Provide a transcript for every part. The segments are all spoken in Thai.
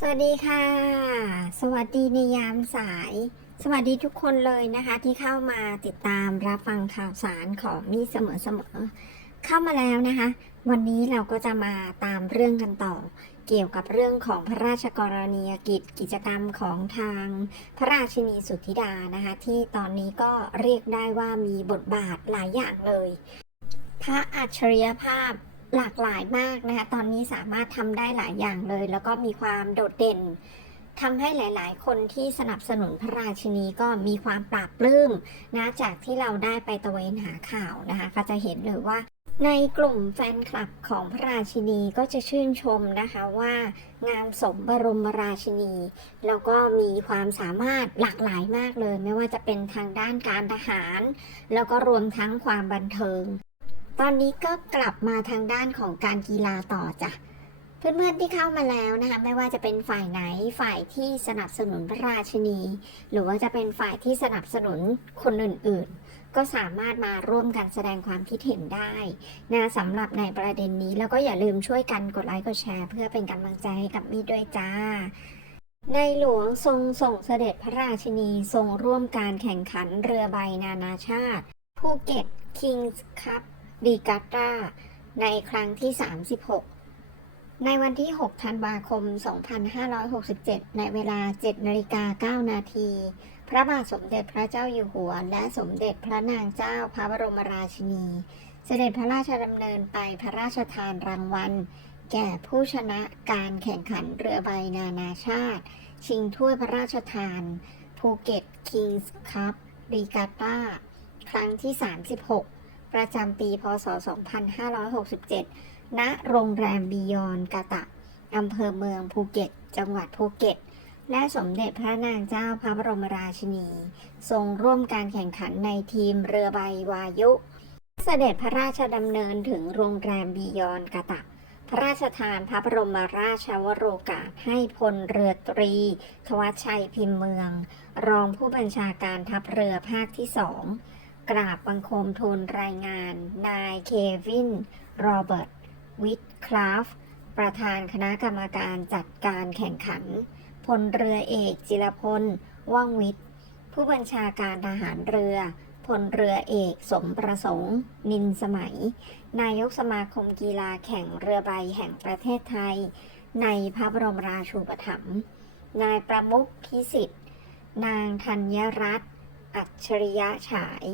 สวัสดีค่ะ สวัสดีในยามสาย สวัสดีทุกคนเลยนะคะ ที่เข้ามาติดตามรับฟังข่าวสารของนี่เสมอๆเข้ามาแล้วนะคะ วันนี้เราก็จะมาตามเรื่องกันต่อ เกี่ยวกับเรื่องของพระราชกรณียกิจกิจกรรมของทางพระราชินีสุทธิดานะคะ ที่ตอนนี้ก็เรียกได้ว่ามีบทบาทหลายอย่างเลย พระอัจฉริยภาพ หลากหลายมากนะคะ ตอนนี้สามารถทำได้หลายอย่างเลย แล้วก็มีความโดดเด่นทำให้หลาย ๆ คนที่สนับสนุนพระราชินีก็มีความปราบปลื้มนะจากที่เราได้ไปตระเวนหาข่าวนะคะ ก็จะเห็นเลยว่า ในกลุ่มแฟนคลับของพระราชินีก็จะชื่นชมนะคะว่างามสมบรมราชินี แล้วก็มีความสามารถหลากหลายมากเลย ไม่ว่าจะเป็นทางด้านการทหาร แล้วก็รวมทั้งความบันเทิง ตอนนี้ก็กลับมาทางด้านของการกีฬาต่อจ้ะ เพื่อนๆที่เข้ามาแล้วนะคะไม่ว่าจะเป็นฝ่ายไหนฝ่ายที่สนับสนุนพระราชนี หรือว่าจะเป็นฝ่ายที่สนับสนุนคนอื่นๆ ก็สามารถมาร่วมกันแสดงความคิดเห็นได้นะสำหรับในประเด็นนี้แล้วก็อย่าลืมช่วยกันกดไลค์กดแชร์ เพื่อเป็นกำลังใจให้กับมีด้วยจ้าในหลวงทรงส่งเสด็จพระราชนีทรงร่วมการแข่งขันเรือใบนานาชาติ ภูเก็ตคิงส์คัพ ดีกาตาในครั้งที่ 36 ในวันที่ 6 ธันวาคม 2567 ในเวลา 7 นาฬิกา 9 นาที พระบาทสมเด็จพระเจ้าอยู่หัว และสมเด็จพระนางเจ้าพระบรมราชินี เสด็จพระราชดำเนินไปพระราชทานรางวัล แก่ผู้ชนะการแข่งขันเรือใบนานาชาติ ชิงถ้วยพระราชทานภูเก็ตคิงส์คัพรีกาตาครั้งที่ 36 ประจำปี พศ 2567 ณ โรงแรมบียอนกะตะ อำเภอเมืองภูเก็ต จังหวัดภูเก็ต และสมเด็จพระนางเจ้าพระบรมราชินี ทรงร่วมการแข่งขันในทีมเรือใบวายุ เสด็จพระราชดำเนินถึงโรงแรมบียอนกะตะ พระราชทานพระบรมราชวโรกาสให้พลเรือตรี ทวัชชัยพิมพ์เมือง รองผู้บัญชาการทัพเรือภาคที่สอง กราบบังคมทูลรายงาน นายเควิน โรเบิร์ต วิทคลาฟ ประธานคณะกรรมการจัดการแข่งขัน พลเรือเอกจิรพล ว่องวิทย์ ผู้บัญชาการทหารเรือ พลเรือเอกสมประสงค์ นินสมัย นายกสมาคมกีฬาแข่งเรือใบแห่งประเทศไทย ในพระบรมราชูปถัมภ์ นายประมุขพิสิทธิ์ นางธัญรัตน์ อัจฉริยะฉาย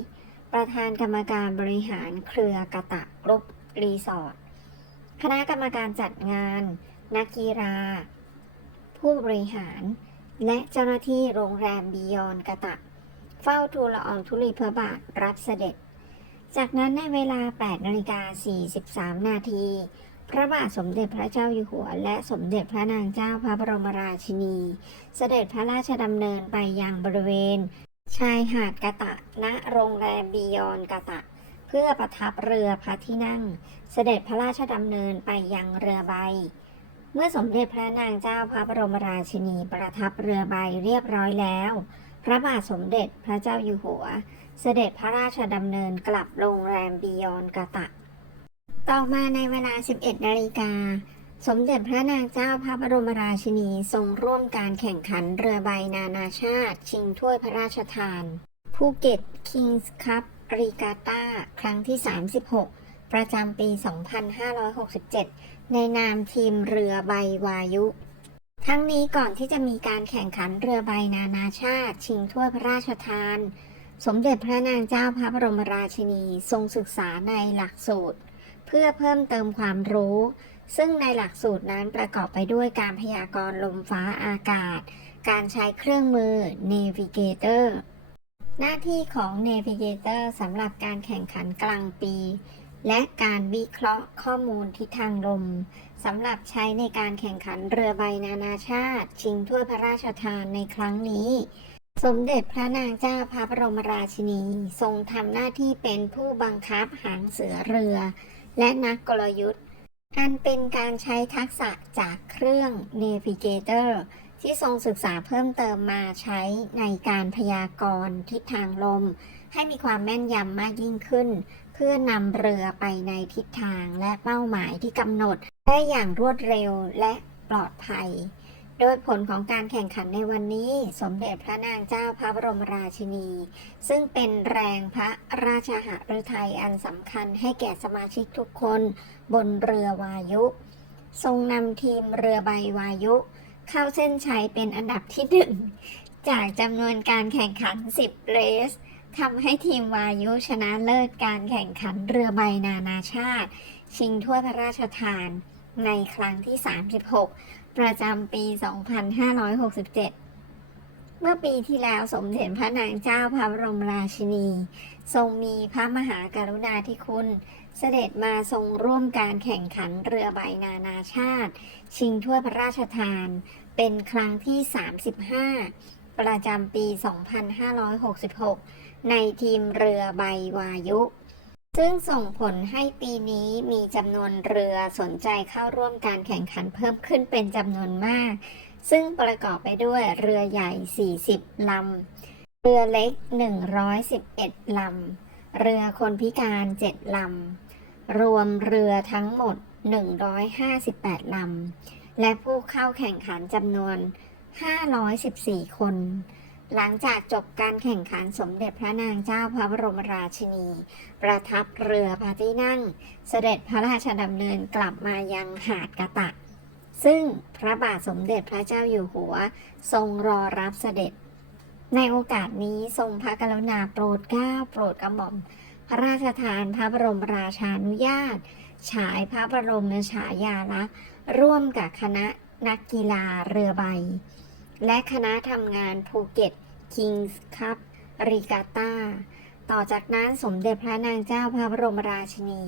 ประธานกรรมการบริหารเครือกะตะกรุ๊ปรีสอร์ทคณะกรรมการจัดงาน นักกีฬา ผู้บริหาร และเจ้าหน้าที่โรงแรมบียอนกะตะ เฝ้าทูลละอองธุลีพระบาทรับเสด็จ จากนั้นในเวลา 8นาฬิกา43 นาที พระบาทสมเด็จพระเจ้าอยู่หัว และสมเด็จพระนางเจ้าพระบรมราชินี เสด็จพระราชดำเนินไปยังบริเวณ ชายหาดกะตะ ณ โรงแรมบียอนกะตะ เพื่อประทับเรือพระที่นั่ง เสด็จพระราชดำเนินไปยังเรือใบ เมื่อสมเด็จพระนางเจ้าพระบรมราชินีประทับเรือใบเรียบร้อยแล้ว พระบาทสมเด็จพระเจ้าอยู่หัว เสด็จพระราชดำเนินกลับโรงแรมบียอนกะตะ ต่อมาในเวลา 11นาฬิกา สมเด็จพระนางเจ้าพระบรมราชินีทรงร่วมการแข่งขันเรือใบนานาชาติ ชิงถ้วยพระราชทานภูเก็ตคิงส์คัพรีกาตาครั้งที่ 36 ประจำปี 2567 ในนามทีมเรือใบวายุ ทั้งนี้ก่อนที่จะมีการแข่งขันเรือใบนานาชาติ ชิงถ้วยพระราชทาน สมเด็จพระนางเจ้าพระบรมราชินี ทรงศึกษาในหลักสูตร เพื่อเพิ่มเติมความรู้ ซึ่งในหลักสูตรนั้นประกอบไปด้วยการพยากรณ์ลมฟ้าอากาศ การใช้เครื่องมือ Navigator หน้าที่ของ Navigator สำหรับการแข่งขันกลางปี และการวิเคราะห์ข้อมูลทิศทางลมสำหรับใช้ในการแข่งขันเรือใบนานาชาติ ชิงถ้วยพระราชทานในครั้งนี้ สมเด็จพระนางเจ้าพระบรมราชินี ทรงทำหน้าที่เป็นผู้บังคับหางเสือเรือ และนักกลยุทธ์ อันเป็นการใช้ทักษะจากเครื่อง Navigator ที่ทรงศึกษาเพิ่มเติมมาใช้ในการพยากรณ์ทิศทางลม ให้มีความแม่นยำมากยิ่งขึ้น เพื่อนำเรือไปในทิศทางและเป้าหมายที่กำหนด ได้อย่างรวดเร็วและปลอดภัย โดยผลของการแข่งขันในวันนี้ สมเด็จพระนางเจ้าพระบรมราชินี ซึ่งเป็นแรงพระราชหฤทัยอันสำคัญให้แก่สมาชิกทุกคนบนเรือวายุ ทรงนำทีมเรือใบวายุ เข้าเส้นชัยเป็นอันดับที่หนึ่งจากจำนวนการแข่งขัน 10 เรสทำให้ทีมวายุชนะเลิศการแข่งขันเรือใบนานาชาติ ชิงถ้วยพระราชทานในครั้งที่ 36 ประจำปี 2567 เมื่อปีที่แล้วสมเด็จพระนางเจ้าพระบรมราชินี ทรงมีพระมหากรุณาธิคุณ เสด็จมาทรงร่วมการแข่งขันเรือใบนานาชาติ ชิงถ้วยพระราชทาน เป็นครั้งที่ 35 ประจำปี 2566 ในทีมเรือใบวายุ ซึ่งส่งผลให้ปีนี้มีจำนวนเรือสนใจเข้าร่วมการแข่งขันเพิ่มขึ้นเป็นจำนวนมาก ซึ่งประกอบไปด้วยเรือใหญ่ 40 ลำ เรือเล็ก 111 ลำ เรือคนพิการ 7 ลำ รวมเรือทั้งหมด 158 ลำ และผู้เข้าแข่งขันจำนวน 514 คน หลังจากจบการแข่งขันสมเด็จพระนางเจ้าพระบรมราชินี ประทับเรือพระที่นั่ง เสด็จพระราชดำเนินกลับมายังหาดกะตะ ซึ่งพระบาทสมเด็จพระเจ้าอยู่หัว ทรงรอรับเสด็จ ในโอกาสนี้ทรงพระกรุณาโปรดเกล้าโปรดกระหม่อม พระราชทานพระบรมราชานุญาต ฉายพระบรมฉายาลักษณ์ร่วมกับคณะนักกีฬาเรือใบ และคณะทำงานภูเก็ต Kings Cup รีกาตาต่อจากนั้นสมเด็จพระนางเจ้าพระบรมราชินี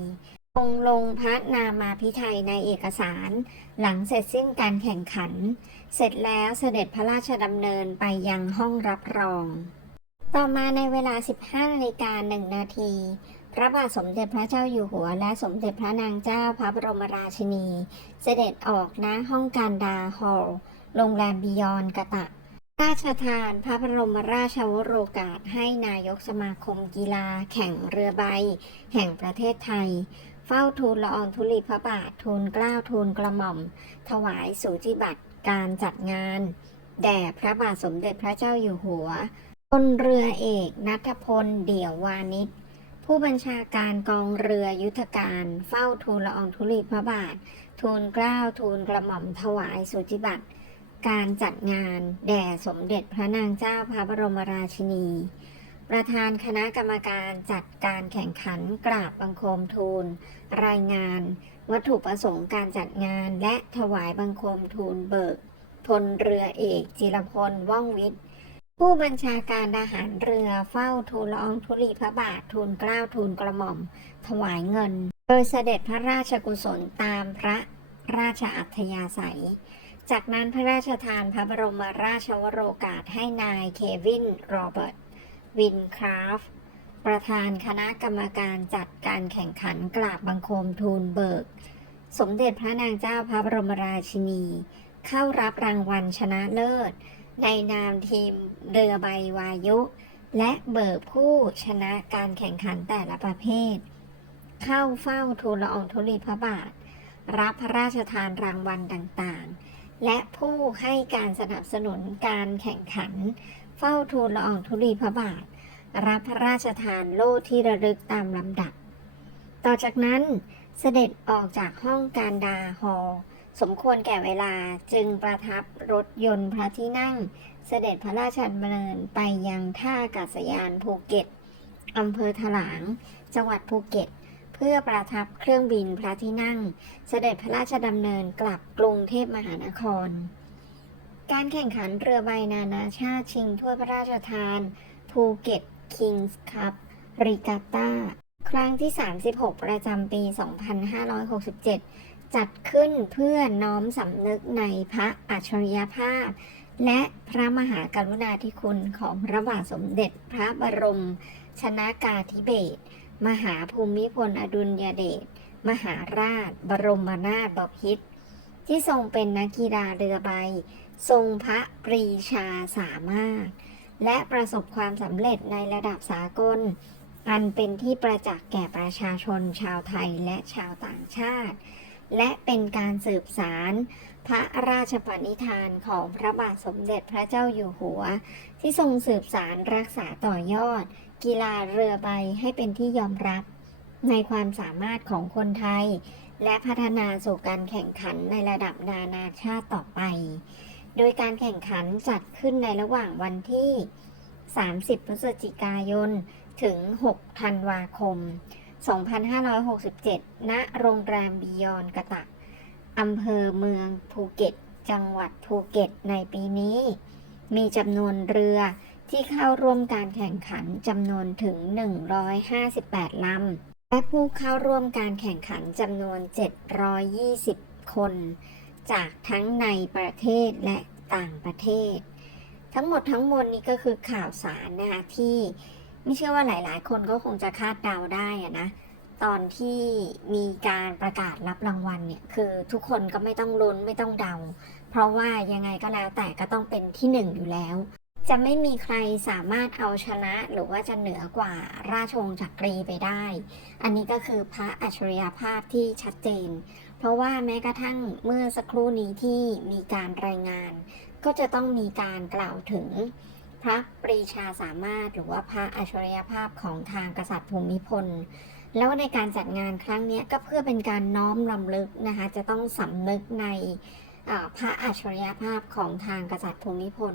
ทรงลงพระนามาพิไทยในเอกสาร หลังเสร็จสิ้นการแข่งขัน เสร็จแล้วเสด็จพระราชดำเนินไปยังห้องรับรอง ต่อมาในเวลา 15นาฬิกา1นาทีพระบาทสมเด็จพระเจ้าอยู่หัว และสมเด็จพระนางเจ้าพระบรมราชินี เสด็จออกณห้องการดาฮอลล์ โรงแรมบิยอนกะตะ ราชทานพระบรมราชวโรกาสให้นายกสมาคมกีฬา แข่งเรือใบ แห่งประเทศไทย เฝ้าทูลละอองธุลีพระบาททูลเกล้าทูลกระหม่อม ถวายสูจิบัตรการจัดงาน แด่พระบาทสมเด็จพระเจ้าอยู่หัวพลเรือเอกนัทพลเดี่ยววานิชผู้บัญชาการกองเรือยุทธการ เฝ้าทูลละอองธุลีพระบาท ทูลเกล้าทูลกระหม่อมถวายสุจิบัตร การจัดงานแด่สมเด็จพระนางเจ้าพระบรมราชินี ประธานคณะกรรมการจัดการแข่งขันกราบบังคมทูล รายงาน วัตถุประสงค์การจัดงานและถวายบังคมทูลเบิกพลเรือเอกจิรพลว่องวิทย์ ผู้บัญชาการทหารเรือเฝ้าทูลละอองธุลีพระบาททูลเกล้าทูลกระหม่อม ถวายเงิน โดยเสด็จพระราชกุศลตามพระราชอัธยาศัย จากนั้นพระราชทานพระบรมราชวโรกาสให้นายเควินโรเบิร์ตวินคราฟประธานคณะกรรมการจัดการแข่งขันกราบบังคมทูลเบิก สมเด็จพระนางเจ้าพระบรมราชินี เข้ารับรางวัลชนะเลิศ ในนามทีมเรือใบวายุ และเบิกผู้ชนะการแข่งขันแต่ละประเภท เข้าเฝ้าทูลละอองธุลีพระบาท รับพระราชทานรางวัลต่างๆ และผู้ให้การสนับสนุนการแข่งขัน เฝ้าทูลละอองธุลีพระบาท รับพระราชทานโล่ที่ระลึกตามลำดับ ต่อจากนั้นเสด็จออกจากห้องการดาฮอสมควรแก่เวลาจึงประทับรถยนต์พระที่นั่ง เสด็จพระราชดำเนินไปยังท่าอากาศยานภูเก็ตอำเภอถลาง จังหวัดภูเก็ต เพื่อประทับเครื่องบินพระที่นั่ง เสด็จพระราชดำเนินกลับกรุงเทพมหานคร การแข่งขันเรือใบนานาชาติชิงถ้วยพระราชทานภูเก็ตคิงส์คัพริกาตาครั้งที่ 36 ประจำปี 2567 จัดขึ้นเพื่อน้อมสำนึกในพระอัจฉริยภาพ และพระมหากรุณาธิคุณของพระบาทสมเด็จพระบรมชนากาธิเบศร มหาภูมิพลอดุลยเดช มหาราช บรมนาถบพิตรที่ทรงเป็นนักกีฬาเรือใบ ทรงพระปรีชาสามารถ และประสบความสำเร็จในระดับสากล อันเป็นที่ประจักษ์แก่ประชาชนชาวไทยและชาวต่างชาติ และเป็นการสืบสาร พระราชปณิธานของพระบาทสมเด็จพระเจ้าอยู่หัว ที่ทรงสืบสารรักษาต่อยอด กีฬาเรือใบให้เป็นที่ยอมรับในความสามารถของคนไทย และพัฒนาสู่การแข่งขันในระดับนานาชาติต่อไป โดยการแข่งขันจัดขึ้นในระหว่างวันที่ 30 พฤศจิกายน ถึง 6 ธันวาคม 2567 ณ โรงแรมบิยอนกะตะอำเภอเมืองภูเก็ต จังหวัดภูเก็ตในปีนี้ มีจำนวนเรือ ที่เข้าร่วมการแข่งขันจำนวนถึง 158 ลำ และผู้เข้าร่วมการแข่งขันจำนวน 720 คน จากทั้งในประเทศและต่างประเทศ ทั้งหมดทั้งมวลนี้ก็คือข่าวสารนะคะที่ไม่เชื่อว่าหลายๆ คนก็คงจะคาดเดาได้อะนะตอนที่มีการประกาศรับรางวัลเนี่ยคือทุกคนก็ไม่ต้องลุ้นไม่ต้องเดา เพราะว่ายังไงก็แล้วแต่ก็ต้องเป็นที่หนึ่งอยู่แล้ว จะไม่มีใครสามารถเอาชนะหรือว่าจะเหนือกว่าราชวงศ์จักรีไปได้ อันนี้ก็คือพระอัจฉริยภาพที่ชัดเจน เพราะว่าแม้กระทั่งเมื่อสักครู่นี้ที่มีการรายงาน ก็จะต้องมีการกล่าวถึงพระปรีชาสามารถหรือว่าพระอัจฉริยภาพของทางกษัตริย์ภูมิพล แล้วในการจัดงานครั้งนี้ก็เพื่อเป็นการน้อมรำลึกนะคะ จะต้องสำนึกใน พระอัจฉริยภาพของทางกษัตริย์ภูมิพล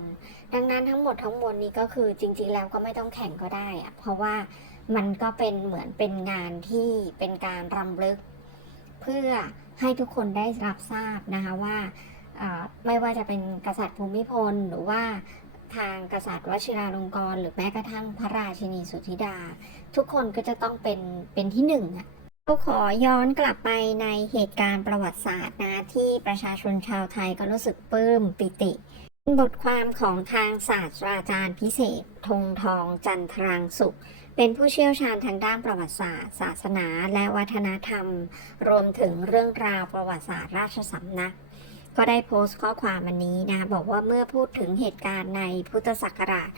ดังนั้นทั้งหมดทั้งมวลนี้ก็คือจริง ๆ แล้วก็ไม่ต้องแข่งก็ได้ เพราะว่ามันก็เป็นเหมือนเป็นงานที่เป็นการรำลึก เพื่อให้ทุกคนได้รับทราบนะคะว่าอ่าไม่ว่าจะเป็นกษัตริย์ภูมิพลหรือว่าทางกษัตริย์วชิราลงกรณ์หรือแม้กระทั่งพระราชินีสุธิดา ทุกคนก็จะต้องเป็นเป็นที่หนึ่งอะ ก็ขอย้อนกลับไปในเหตุการณ์ประวัติศาสตร์นะที่ประชาชนชาวไทยก็รู้สึกปลื้มปิติ บทความของทางศาสตราจารย์พิเศษ ธงทองจันทรังสุข เป็นผู้เชี่ยวชาญทางด้านประวัติศาสตร์ ศาสนา และวัฒนธรรม รวมถึงเรื่องราวประวัติศาสตร์ราชสำนักก็ได้โพสต์ข้อความอันนี้นะ บอกว่าเมื่อพูดถึงเหตุการณ์ในพุทธศักราช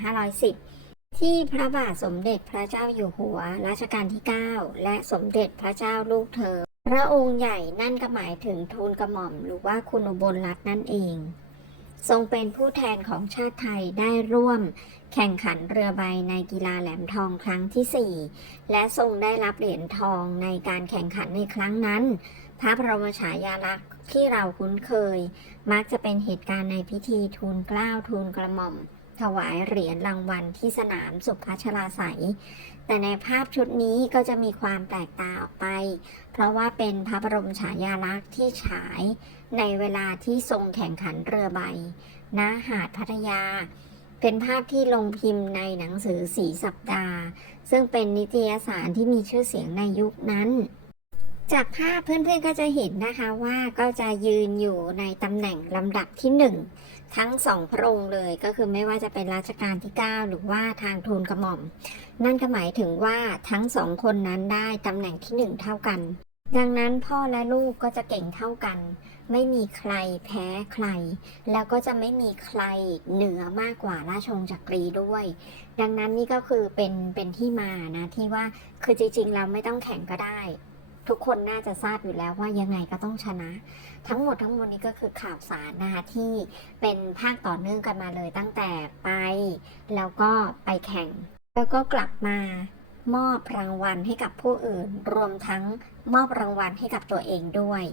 2510 ที่พระบาทสมเด็จพระเจ้าอยู่หัวรัชกาลที่ 9 และสมเด็จพระเจ้าลูกเธอ พระองค์ใหญ่นั่นก็หมายถึงทูลกระหม่อมหรือว่าคุณอุบลรัตน์นั่นเอง ทรงเป็นผู้แทนของชาติไทยได้ร่วม แข่งขันเรือใบในกีฬาแหลมทองครั้งที่ 4 และทรงได้รับเหรียญทองในการแข่งขันในครั้งนั้น พระบรมฉายาลักษณ์ที่เราคุ้นเคย มักจะเป็นเหตุการณ์ในพิธีทูลเกล้าทูลกระหม่อม ถวายเหรียญรางวัลที่สนามสุพัชราไสยแต่ในภาพชุดนี้ก็จะมีความแตกตาออกไป เพราะว่าเป็นพระบรมฉายาลักษณ์ที่ฉายในเวลาที่ทรงแข่งขันเรือใบณหาดพัทยา เป็นภาพที่ลงพิมพ์ในหนังสือสีสัปดาห์ ซึ่งเป็นนิตยสารที่มีชื่อเสียงในยุคนั้นจากภาพเพื่อนๆก็จะเห็นนะคะว่าก็จะยืนอยู่ในตำแหน่งลำดับที่หนึ่ง ทั้งสองพระองค์เลยก็คือไม่ว่าจะเป็นรัชกาลที่ 9 หรือว่าทางทูลกระหม่อม นั่นก็หมายถึงว่าทั้งสองคนนั้นได้ตำแหน่งที่หนึ่งเท่ากัน ดังนั้นพ่อและลูกก็จะเก่งเท่ากัน ไม่มีใครแพ้ใคร แล้วก็จะไม่มีใครเหนือมากกว่าราชวงศ์จักรีด้วย ดังนั้นนี่ก็คือเป็นเป็นที่มานะที่ว่าคือจริงๆเราไม่ต้องแข่งก็ได้ ทุกคนน่าจะทราบอยู่แล้วว่ายังไงก็ต้องชนะ ทั้งหมดทั้งมวลนี้ก็คือข่าวสารนะคะที่เป็นภาคต่อเนื่องกันมาเลยตั้งแต่ไป แล้วก็ไปแข่ง แล้วก็กลับมา มอบรางวัลให้กับผู้อื่น รวมทั้งมอบรางวัลให้กับตัวเองด้วย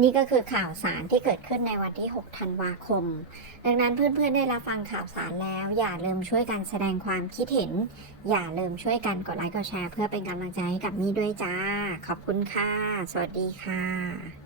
นี่ก็คือข่าวสารที่เกิดขึ้นในวันที่ 6 ธันวาคม ดังนั้นเพื่อนๆได้รับฟังข่าวสารแล้ว อย่าลืมช่วยกันแสดงความคิดเห็น อย่าลืมช่วยกันกดไลค์กดแชร์ เพื่อเป็นกำลังใจให้กับมี่ด้วยจ้า ขอบคุณค่ะ สวัสดีค่ะ